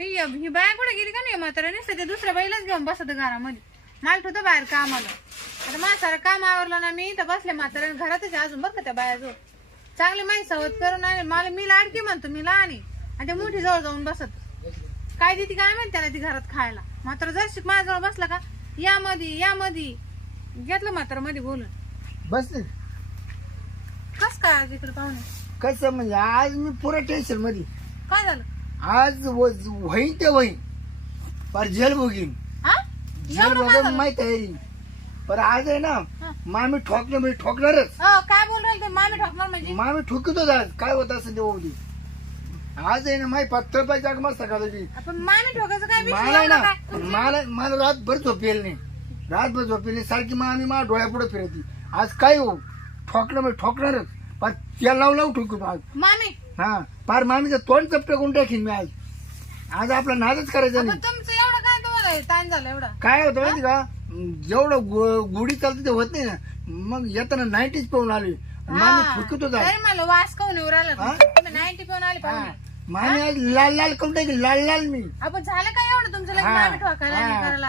ही ही बाया कुठे गेली का नाही म्हातारा? नुसतं ते दुसऱ्या बाईलाच घेऊन बसत घरामध्ये. मला ठेवतो बाहेर कामाला. आता माझं सारं काम आवरलं ना मी तर बसले म्हातारा. घरातच अजून बरं का त्या बायाजवळ. चांगली माहिती सवत करून आले. मला मी लाडकी म्हणतो मी लहान आहे. आणि त्या मोठी जवळ जाऊन बसत. काय देते काय माहिती त्याला ती घरात खायला. मात्र जर शिक माझ्याजवळ बसला का या मध्ये या मध्ये घेतलं मात्रमध्ये बोलून. बस. कस काय आज इकडे पाहुणे? कसं म्हणजे? आज मी पुरा टेन्शनमध्ये काय झालं? आज व- होईन ते होईन पर जेल बघीन हा? जेल एवढं झालं? माहीत आहे. पर आज आहे ना हा. मामी ठोकलं म्हणजे ठोकणारच. अहो, काय बोल राहिले तुम्ही? मामी ठोकणार म्हणजे? मामी ठोकतोच आज. काय होत असं तेव्हा उद्या. आज आहे ना माही पत्तर पाहिजे का मस्त आपण मामी ठोकायचं काय? विषय मला आहे एवढा ना काय? मला मला रातभर झोपेल नाही. रातभर झोपेल नाही. सारखी मामी मला डोळ्यापुढे फिरती. आज काय हो? ठोकलं म्हणजे ठोकणारच. पण त्याला लावून लावून ठोकतो आज. मामी हा पार मामीचं तोंड चपटे करून टाकीन मी आज. आज आपला नादच करायचा नाही. तुमचं एवढं काय तुम्हाला हे ताण झालं एवढा? काय होतं माहिती का? जेवढं गु- गुढी चालते ते होत नाही ना. मग येताना नाईटीच पाहून आली मामी तरी मला वास काऊन येऊ राहिला हा? तुम्ही नाईन्टी पिऊन आले पाहुणे मामी आज लाल लाल करून टाकी लाल लाल मी. आपण झालं काय एवढं तुमचं लग्न? हा, मामी ठोकायला आणि हा. करायला.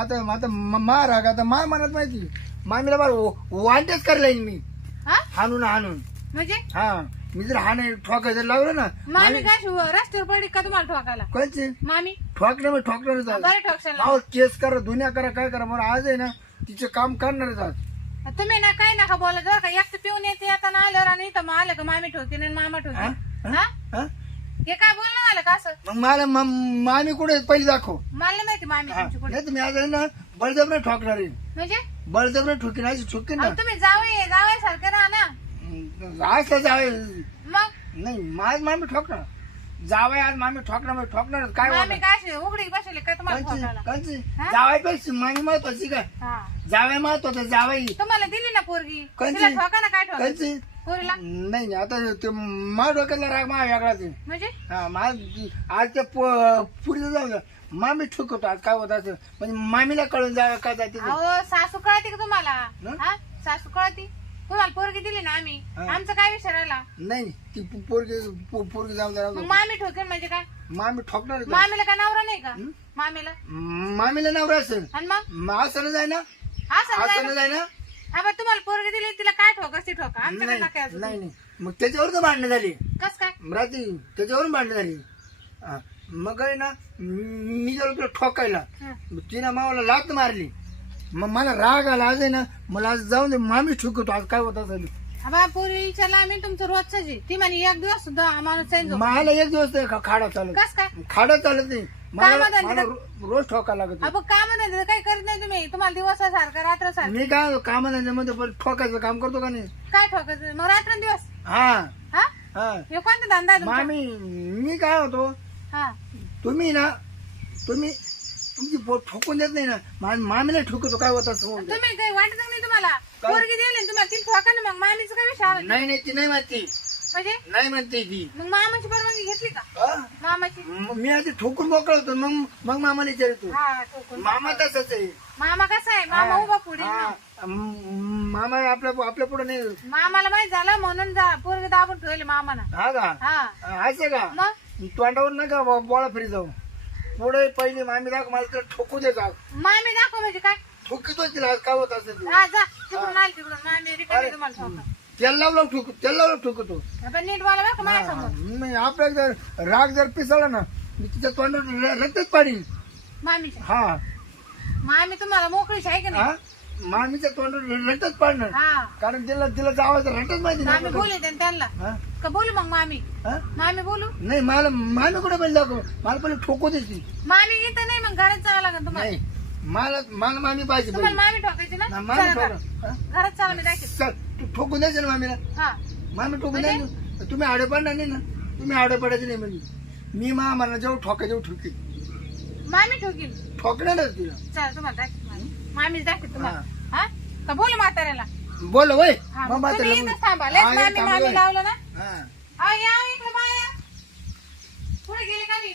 आता आता मा राग आता मा मनात माहिती. मामीला बार वांटेच करला मी. हा? हाणून हाणून. म्हणजे? हा. मी जर हाणे ठोकायचं लावलं ना मामी काय शिव रस्त्यावर पडली का तुम्हाला ठोकायला? कोणचे? मामी? ठोकलं बरं ठोकशाल अहो केस करा दुनिया करा काय करा मला आज आहे ना तिचं काम करणारच आज तुम्ही ना काय नका बोला जर का एकटं पिऊन येते येताना आल्यावर आणि इथं मग आलं का मामी ठोकीन आणि मामा हा? ठोकीन हा? हा? हे काय बोलणं आलं का असं? मग मला म- मामी कुठे पहिली दाखव. मला नाही माहिती मामी हा. तुमची कुठे. नाही तर मी आज आहे ना बळजबरी ठोकणार आहे. म्हणजे? बळजबरी ठोकीन अशी ठोकीन ना. अहो, तुम्ही जावे जावे सारखे राहा ना. असं जावे मग? नाही माझ मामी ठोकणार. जावाय आज मामी ठोकणार म्हणजे ठोकणार काय मामी होणार? काय अशी उघडी बसले काय तुम्हाला कंची ठोकायला? कंची हा? जावायपेक्षा मामी महत्वाची काय हा. जावाय महत्वाचं जावाई. तुम्हाला दिली ना पोरगी? कंची? तिला ठोका ना काय ठोका कंची पोरीला? नाही नाही आता ते मा डोक्यातला राग मा वेगळाच आहे. म्हणजे? हा मा आज त्या पुढे जाऊ द्या मामी ठुकवतो आज काय होत असं म्हणजे मामीला कळून जा काय जाते ते. अहो सासू कळती का तुम्हाला? हं? हा? सासू कळती? तुम्हाला पोरगी दिली ना आम्ही हा. आमचं काय विषय राहिला? नाही ती पो- पोरगी पो- पोरगी जाऊन मग मामी ठोकेन म्हणजे काय? मामी ठोकणार आहे. मामीला काय नवरा नाही का? हं? मामीला? मामीला नवरा असेल. आणि मग? मग असं नाही जाय ना असं नाही असं नाही जाय ना बा तुम्हाला पोरगी दिली तिला काय ठोका? ती ठोका. आमच्याकडे नाही नका यायचं. नाही नाही. मग त्याच्यावर तर भांडणं झाली. कस काय? रात्री त्याच्यावरून भांडणं झाली. हा. मग आहे ना मी गेलो तुला ठोकायला. हं. तिनं मावाला लात मारली. मग मला राग आला आज आहे ना मला आज जाऊन दे मामी ठुकतो आज काय होत असेल? हा बा पोरी विचारला आम्ही तुमचं रोजच आहे ती म्हणे एक दिवस सुद्धा आम्हाला झोप. मला एक दिवस ते खा- खाडा चालत. कस काय? खाडा चालत नाही. मला कामात मला रो- रोज ठोका लागत आपण काम धंदे काही करत नाही तुम्ही. तुम्हाला दिवस सारखं रात्र सारखं मी काय कामाधंद्यामध्ये पण ठोकायचं काम करतो का नाही? काय ठोकायचं? मग रात्र दिवस हा. हा? हा. हे कोणता धंदा आहे तुमचा? मामी मी काय होतो? हा. तुम्ही ना तुम्ही तुमची पोट ठोकून देत नाही ना? मा- मामीला ठोकतो काय होत असं. तुम्ही काही वाटत नाही तुम्हाला? काय? पोरगी दिली ना तुम्हाला ती ठोका ना मग मामीचं काय विषय आला नाही नाही ती नाही म्हणते. म्हणजे? नाही म्हणते ती. मग मामाची परवानगी घेतली का? हा? मामाची? म- मी आधी ठोकून मोकळा होतो मग मग मामाला विचारतो. हा ठोकून मामा तसंच आहे. मामा कसा आहे? मामा उभा पुढे. ना. म- मामा आपल्या आपल्या पुढे नाही. मामाला माहीत झालं म्हणून जा पोरगी दाबून ठेवली मामाना. हा का? हा. असं का? मग? तोंडावर नका बो- बोळा फिरी जाऊ. पुढे पहिली मामी दाख मला तर ठोकू दे का मामी दाखव म्हणजे काय? ठोकीतो तिला आज काय होत असेल ते. हा जा तिकडून आली तिकडून. मामी रिकामी तुम्हाला ठोका. त्याला लावलं ठोकू त्याला लावलं ठोकतो आपण नीट बोला बरं का माझ्यासमोर नाही आपल्या जर राग जर पिसळला ना मी तिच्या र- रक्तच मामीच्या. हा. मामी तुम्हाला मोकळीच आहे की नाही? हा? मामीच्या तोंडावर रक्तच पाडणार. हा. कारण तिला तिला जावायचं रक्तच माहिती नाही. दे त्यांना. हा? का बोलू मग मामी? हा? मामी बोलू? नाही मला मामी कुठे पहिले दाखव. मला पहिले ठोकू देते मामी इथं नाही मग घरात जावं लागेल तुम्हाला. नाही मला मला मामी पाहिजे तुम्हाला पहिले मामी ठोकायची ना? ना, मामी चला ठोका. घरात. हा? घरात चला मी दाखवते. चल, तू ठोकून द्यायचं ना मामीला. हा. मामी ठोकून द्यायचं तुम्ही आडे पडणार नाही ना. तुम्ही आडे पडायचे नाही म्हणजे. मी मा मला जेव्हा ठोका जेव्हा ठोकी मामी ठोकील ठोकणारच तिला. चला तुम्हाला दाखवते मामी. मामीच दाखवते तुम्हाला. हा? का बोलू म्हाताऱ्याला? बोल वय. हा, मग तुम्ही. इथंच थांबा. लयच मामी. लावलं ना. हा. अहो, या इकडे बाया पुढे गेले का नाही?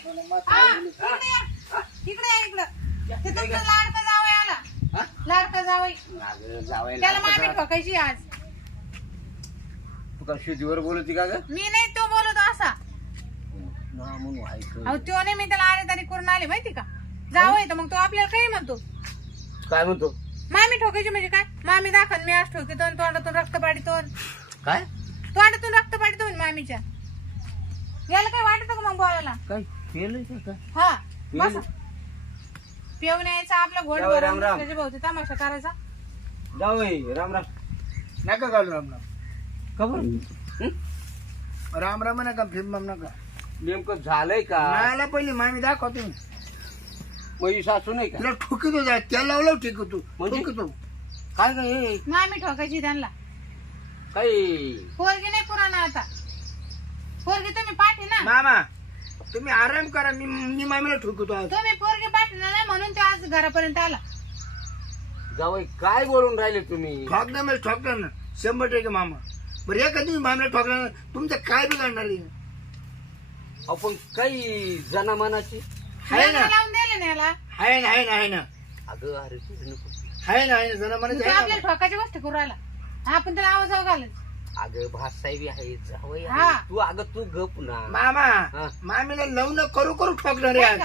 हा, इकडे या. इकडे या इकडं. ते तुमचं लाडका जावई आला? लाडका जावई. त्याला मामी ठोकायची आज. शेतीवर बोलती का ग? मी नाही तो बोलतो असा. म्हणून ऐक अहो तो नाही मी त्याला आरे तारीख करून आले माहिती का? जावं तर मग तो आपल्याला काही म्हणतो. काय म्हणतो? मामी ठोकायची म्हणजे काय? मामी दाखल मी आज ठोकीतो तोंडातून रक्त पाडितो काय? तोंडातून रक्त पाडितो म्हणे मामीच्या. याला काय वाटत का मग बोलायला? काय केलंय का काय? हा पिऊन- यायचा आपला जावई, राम, भरून राम. त्याच्या तमाशा करायचा. जावई राम राम. नका घालू राम राम. खबर राम राम नका फिल्म नका. नेमकं झालंय का? मला पहिली मामी दाखवतो. माझी सासू नाही का? तिला ठोकितो जा त्याला लावलं ठोकितो म्हणजे? ठोकितो काय काय हे? मामी ठोकायची त्यांना. काय पोरगी नाही पुराणा आता. पोरगी तुम्ही पाठी ना. मामा तुम्ही आराम करा. मी मी मामीला ठोकितो आज. तुम्ही पोरगी पाठी ना नाही म्हणून ते आज घरापर्यंत आला. जावई काय बोलून राहिले तुम्ही? ठोकणार म्हणजे ठोकणार ना शंभर टक्के मामा. बरं एका तुम्ही मामीला ठोकणार ना, तुमचं काय बिघडणार आहे? आपण काही जनामानाची? आहे लग्न ना. लावून दिले ना याला. आहे ना आहे ना आहे ना. अगं अरे तुझं नको. आहे ना आहे ना. जरा म्हणायचं तो आहे आपल्याला ठोकाची गोष्ट करू राहिला. आपण त्याला आवाज आव घालत. अगं भासाहेबी आहे जावई हा. तू अगं तू गप ना. मामा हा. मामीला लग्न करू करू ठोकणार आहे आज.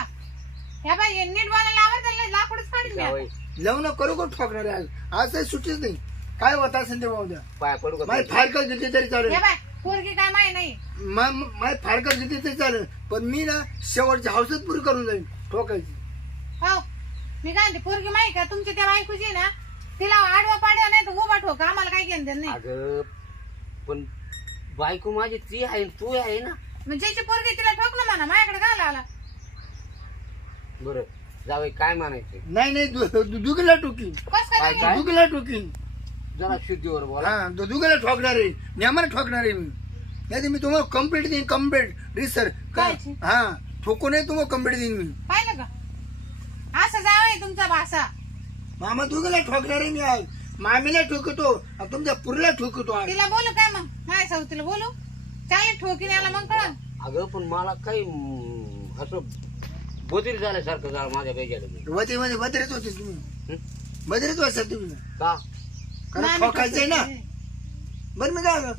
ह्या बाई हे नीट बोलायला आवाज त्याला लाकडच काढीन मी जावई. आता. लग्न करू करू ठोकणार आहे आज. आज काही सुट्टीच नाही. काय होत असेल ते पाय पडू का माझी फारकत घेतली तरी चालेल. हे बाय पोरगी काय नाही. माझी फारकत घेतली तरी चालेल. पण मी ना शेवटची हौसच पुरी करून जाईन. ठोकायची. हो. मी काय म्हणते पोरगी माही का? तुमची त्या बायकोची आहे ना तिला आडवा पाडवा नाही तर उभा ठोका आम्हाला काही घेणं देणं नाही. अगं पण बायको माझी ती आहे आणि तू आहे ना? मग ज्याची पोरगी तिला ठोक ना म्हणा माझ्याकडे घाला आला. बरं जावई काय म्हणायचं नाही नाही दु- दुगीला टोकीन. कस काय काय काय? दुगीला टोकीन. जरा शुद्धीवर बोला. हा दु- दुगीला ठोकणार आहे. नेमाने ठोकणार आहे मी. नाही तर मी तुम्हाला कंप्लीट देईन कंप्लीट रिसर कायची? हा ठोकू नाही तुम्हाला कंप्लीट देईन मी. पाहिलं का? असं जावं तुमचा भाषा मामा दुगीला ठोकणार आहे मी आज मामीला ठोकतो आणि तुमच्या पुरीला ठोकतो आज तिला बोलू काय मग? माझ्या सावतीला बोलू? चालेल ठोकीन याला मग कळन अगं पण मला काही हम्म, असं बदल झाल्यासारखं झालं माझ्या बेजाला वती मध्ये बदरीत होते तुम्ही? बदरीत वाजता तुम्ही. का? कारण मामी ठोकायचंय ना. बरं मी काय झालं?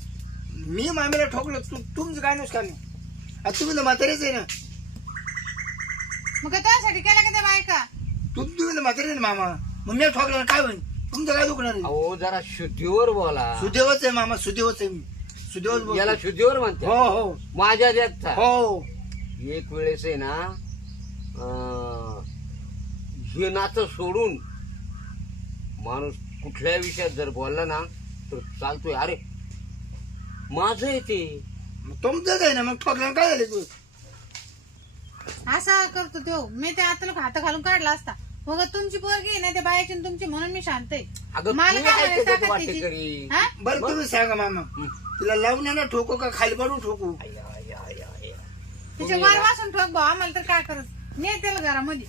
मी मामीला ठोकलं तू तुमचं काय नुकसान नाही आता तुम्ही तर म्हातारेच आहे ना? मग काय तुझ्यासाठी केला का त्या बायका? तू तुम्ही तर म्हातारे आहे ना मामा? मग मी ठोकलं काय होईल तुमचं काय दुखणार आहे? अहो जरा शुद्धीवर बोला. सुदैवच आहे मामा सुदैवच आहे मी. सुदैवच बोलतो. याला शुद्धीवर म्हणते हो हो. माझ्या देखता हो. एक वेळेस आहे ना अं, हे नातं सोडून माणूस कुठल्या विषयात जर बोलला ना तर चालतोय. अरे माझं आहे ते. मग तुमचंच आहे ना मग ठोकल्यानं काय झालं? तू असा करतो तो. मी ते आता लोक हात घालून काढला असता. मग तुमची पोरगी आहे ना त्या बायाची आणि तुमची म्हणून मी शांत आहे अगं मला तू काय आहे म्हणायचं त्याच्यात आता वाटेकरी. तिची? हा? बरं तुम्ही सांगा मामा. तिला लावून ना ठोकू का खाली पडून ठोकू आया, आया, आया, आया. तिचे तुम्ही वर ना- वासून ठोक भाऊ आम्हाला तर काय करत ने त्याला घरामध्ये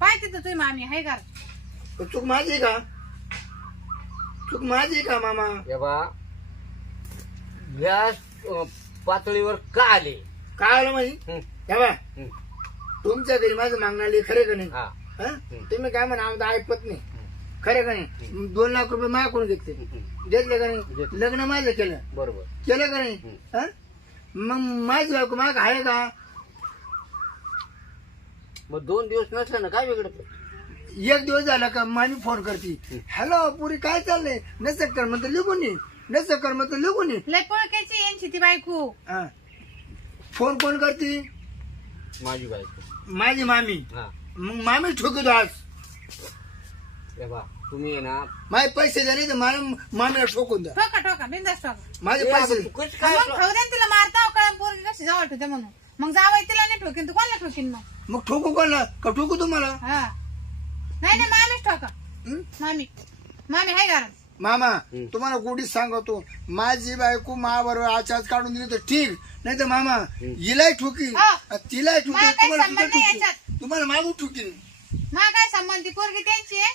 पाय तिथं तुम्ही मामी हाय घर पण चूक माझी आहे का चूक माझी आहे का मामा हे बा या अं, पातळीवर का आले काय आलं हं, हे बा हं. तुमच्या घरी माझं मागणार खरे का नाही हं? तुम्ही काय म्हणा आमचं ऐकत नाही. खरे का नाही? दोन लाख रुपये माझ्याकडून घेतले. घेतले का नाही. लग्न माझं केलं. बरोबर. केलं का नाही? हं? मग माझी बायको माग आहे का? मग दोन दिवस नसलं ना काय वेगळं एक दिवस झाला का मामी फोन करते. हॅलो पुरी काय चाललंय? नसं कर म्हणतो लिहून ये. नसं कर म्हणतो लिहून ये. लय पळकायची यांची ती बायको. हं. फोन कोण करते? माझी बायको. माझी मामी. हा. मग मामी ठोकतो आज. हे बा तुम्ही आहे ना माझे पैसे झाले तर मला मामीला ठोकून द्या. ठोका ठोका बिंदास ठोका. माझे ए, पैसे काय मग ठेवू दे ना तिला मारता कळा पोरगी कशी जावं ठेवते म्हणून. मग जावं तिला नाही ठोकीन तू कोणाला ठोकीन मग? मग ठोकू कोणला? का ठोकू तुम्हाला? हा. नाही नाही मामीच ठोका. हं? मामी. मामी हाय घरात. मामा हं. तुम्हाला गोडीच सांगतो. माझी बायको बरोबर आचाच काढून दिली तर ठीक. नाही तर मामा हिलाही ठोकी. हा. तिलाही ठोकी. मला काही तुम्हाला संबंध सुद्धा नाही ठोकी. याच्यात. तुम्हाला मागू ठोकीन. मा काय संबंध? ती पोरगी त्यांची आहे.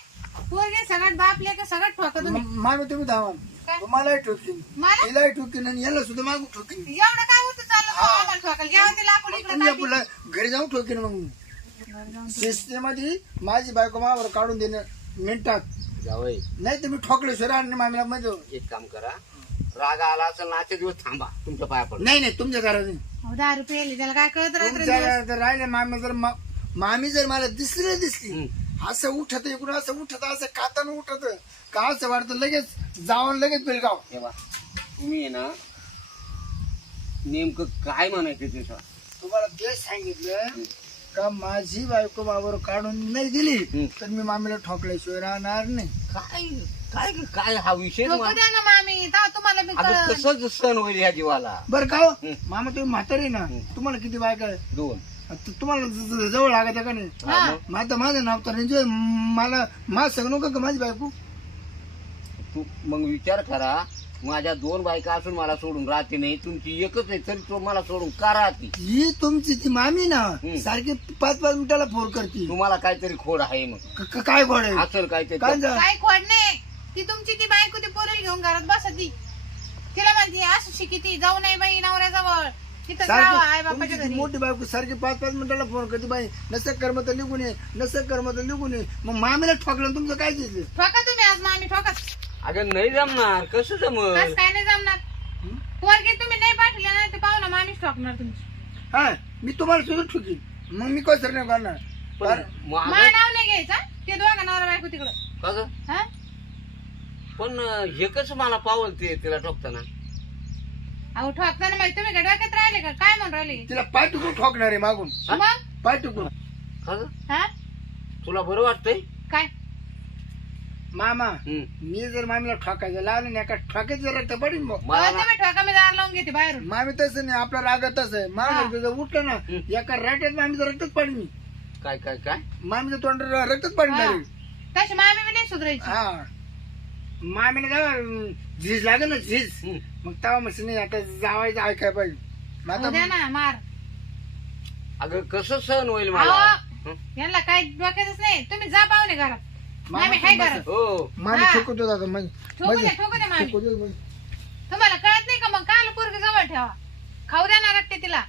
पोरगी सगळ्यात बाप लेक सगळ्यात ठोका तुम्ही? म- मामी तुम्ही धावा. काय? तुम्हालाही ठोकीन. मला? हिलाही ठोकीन आणि याला सुद्धा मागू ठोकीन. एवढं काय होतं चाललं? आम्हाला घ्यावं घरी जाऊन ठोकीन मग. सिस्टममध्ये माझी बायको मावर काढून देणं मिनिटात. जावई. नाही तर मी ठोकले शिरा आणि मामीला मध्ये एक काम करा. राग आला असं नाचे दिवस थांबा. तुमच्या पाया पड. नाही नाही तुमच्या घरात नाही. अहो, दहा रुपये त्याला काय कळत रात्र तुमच्या राहिले मामी जर मा- मामी जर मला दिसली दिसली असं उठत इकडून असं उठत असं खाताना उठत का असं वाटतं लगेच जाऊन लगेच बेलगाव तेव्हा तुम्ही आहे ना नेमकं काय म्हणायचं त्याचं तुम्हाला तेच सांगितलं का माझी बायको बाबर काढून नाही दिली. तर मी मामीला ठोकल्याशिवाय राहणार नाही काय काय काय हा विषय ठोकू द्या ना मामी तुम्हाला अगं कळलं. कसंच सण होईल या जीवाला बरं का हो? मामा तुम्ही म्हातारी ना. तुम्हाला किती बायका आहे? दोन तु- तुम्हाला ज- ज- जवळ लागत आहे का नाही? हा. मग? आता माझं नाव तर. मला माझं सांग नको का माझी बायको? तू मग विचार करा माझ्या दोन बायका असून मला सोडून राहते नाही तुमची एकच आहे तरी तो मला सोडून का राहते? ही तुमची ती मामी ना. सारखी पाच पाच मिनिटाला फोन करते. तुम्हाला काहीतरी खोड आहे मग. क- क- काय गोड आहे? असेल काहीतरी. काय जा- काय खोड नाही. ती तुमची ती बायको ती पोरील घेऊन घरात बसती. तिला म्हणते असं शिकिती जाऊ नाही बाई नवऱ्याजवळ. तिथं जावं आई सारखी बापाच्या घरी. मोठी बायको सारखी पाच पाच मिनिटाला फोन करते बाई नसं कर्म तर निघून ये नसं कर्म तर निघून ये. मग मामीला ठोकलं आणि तुमचं काय दिसलं ठोका तुम्ही आज मामी ठोका. अगं नाही जमणार. कसं जमल? कस काय नाही जमणार? पोरगी तुम्ही नाही पाठवले ना ते पाहू ना मामीच ठोकणार तुमची. हा मी तुम्हाला सुद्धा ठुकी मग मी कसं नाही करणार? पण बरं. मग मा अगं, नाव नाही घ्यायचं ते दोघं नवरा बायको तिकडं. का गं? हा? पण अं, हे कसं मला पावल ते तिला ठोकताना? अहो ठोकताना माहिती तुम्ही काय डोक्यात राहिले का? काय म्हणून राहिले? तिला पाय टुकून ठोकणार आहे मागून? मग पाय टुकून का गं? हा? तुला बरं वाटतंय? काय? मामा. मी जर मामीला ठोकायचं लावलं नाही का ठोकायचं रक्त पडीन मग मला अहो, तुम्ही ठोका मी दार लावून घेते बाहेरून. मामी तसं नाही आपला राग तसं आहे. हा. मामी जर उठलं ना. एका राट्यात मामीचं रक्तच पडीन मी. काय काय काय? मामीचं तोंड रक्तच पडीन हा. direct. तशी मामी बी नाही सुधरायची. हा. मामीला जाऊ झीज लागेल ना झीज. मग तेव्हा म्हणशील नाही आता जावायचं ऐकाय पाहिजे. द्या ना मार. अगं कसं सहन होईल मला? अहो. हं? यांना काय डोक्यातच नाही. तुम्ही जा पाहुणे घरात. मामी हाय मामा घरात. हो. मामी हा. मग ठोकू ठोकू मामी. मग. तुम्हाला कळत नाही का मग? काल पोरग जवळ ठेवा. खाऊ द्या ना रट्टे तिला.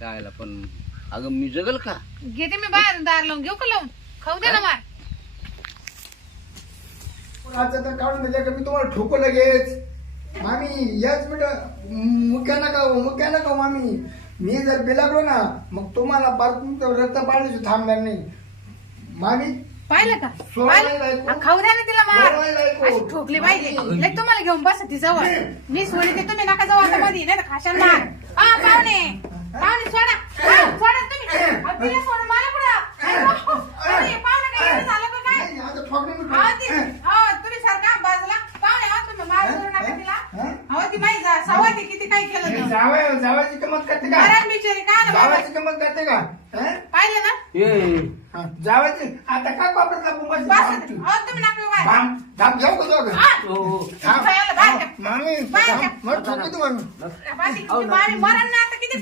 कायला पण अगं मी जगल का? घेते मी बाहेरून दार लावून घेऊ का लावून? खाऊ द्या ना मार. आता तर काढून दिले का मी तुम्हाला ठोको लगेच. मामी याच मिनिट मुक्या नका हो, मुक्या नका हो, मामी. मी जर बिलागलो ना मग तुम्हाला पार तुमचं रक्त पाण्याची थांबणार नाही. मामी पाहिलं का? पाहिलं? आ, खाऊ द्या ना तिला मार. ऐकू. अशी ठोकली पाहिजे. लय तुम्हाला घेऊन बस ती जवळ. मी सोडी ते तुम्ही नका जाऊ आता मध्ये नाही तर खाशाल मार. हा पाहुणे. पाहुणे सोडा. हा, सोडा तुम्ही. अहो, तिला सोडा मला कुठं अहो, अरे, पाहुणे काय एवढं झालं का काय नाही, आता ठोकणे मी अहो, ती- ठोकणे. अहो, तुम्ही सारखा बाजूला पाहुणे अहो, तुम्ही मार करू नका तिला हा? अहो ती माहिती जा सवाती किती काय केलं हे तर. जावय जावायची किंमत करते का मरण बिचारी का ना बाबा? जावायची किंमत करते का हं? पाहिलं ना ये हा, जावायची आता बस. अहो, तुम्ही नका बाहेर. थांब थांब जाऊ का जाऊ का? हा. हो. थांब. बाहेर, बाहेर? ठेव. मामी बाहेर थांब. ठेव. मग ठोकी तू मामी बाकी मरण ना आता किती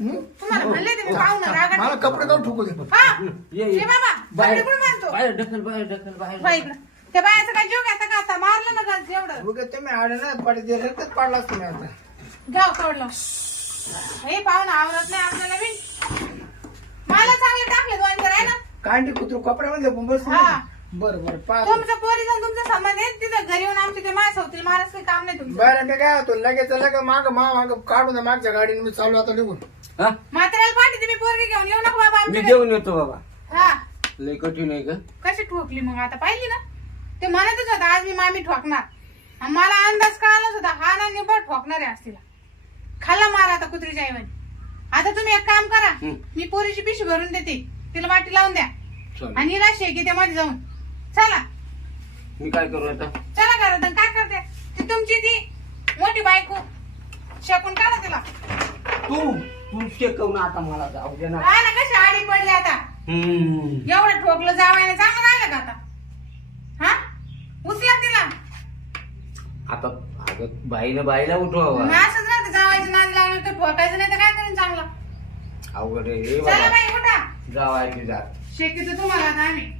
हं? तुम्हाला म्हणले तुम्ही पाहुणं मला कपडे काढून ठोकू दे. हा. ये, ये. ये बाबा बाहेर. बाहेर कुठं मानतो बाहेर ढकल बाहेर ढकल बाहेर बाई इकडं. त्या बायाचं काय जीव घेता का आता? मारलं ना का एवढं उगा तुम्ही आडे नाही पडे ते रक्तच पाडला असतो मी आता. घ्याव सोडलं हे पाहुणं आवडत नाही आपल्याला बी मला चांगले टाकले दोन तर आहे ना. कांडी कुत्र कपड्यामध्ये बस हा. बरं बरं पा तुमच्या पोरीचा आणि तुमचा संबंध आहे तिथं घरी येऊन आमचे ते होतील महाराज काही काम नाही तुमचं. बरं मी काय होतो लगेच लगेच माग मा माग काढून दे मागच्या गाडीने मी चालू आता निघून. हा? म्हाताऱ्याला पाठी तुम्ही पोरगी घेऊन येऊ नको बाबा मी आमच्या. घेऊन येतो बाबा. हा. लय कठीण आहे का कशी ठोकली मग आता पाहिली ना? ते म्हणतच होता आज मी मामी ठोकणार. आणि मला अंदाज कळालाच होता हा ना निबर ठोकणार आहे आज तिला खाल्ला मारा आता कुत्रीच्या ऐवजी. आता तुम्ही एक काम करा हं. मी पोरीची पिशवी भरून देते. तिला वाटी लावून द्या. आणि हिला शेकी त्यामध्ये जाऊन. चला. मी काय करू आता? चला घरात आणि काय करते? ती तुमची ती मोठी बायको. शेकून काढा तिला. तू तू शिकव ना आता मला जाऊ दे ना. कशी आडी पडली आता. हम्म. एवढं ठोकलं जावायला चांगलं राहिलं का आता? हा? उचला तिला. आता अगं बाईनं बाईला उठवावा मग असंच राहतं जावायचं नाद लागलं तर ठोकायचं नाही तर काय करेन चांगलं? अवघड आहे हे चला बाबा बाई जावायची जात. शेकीचं तुम्हाला नाही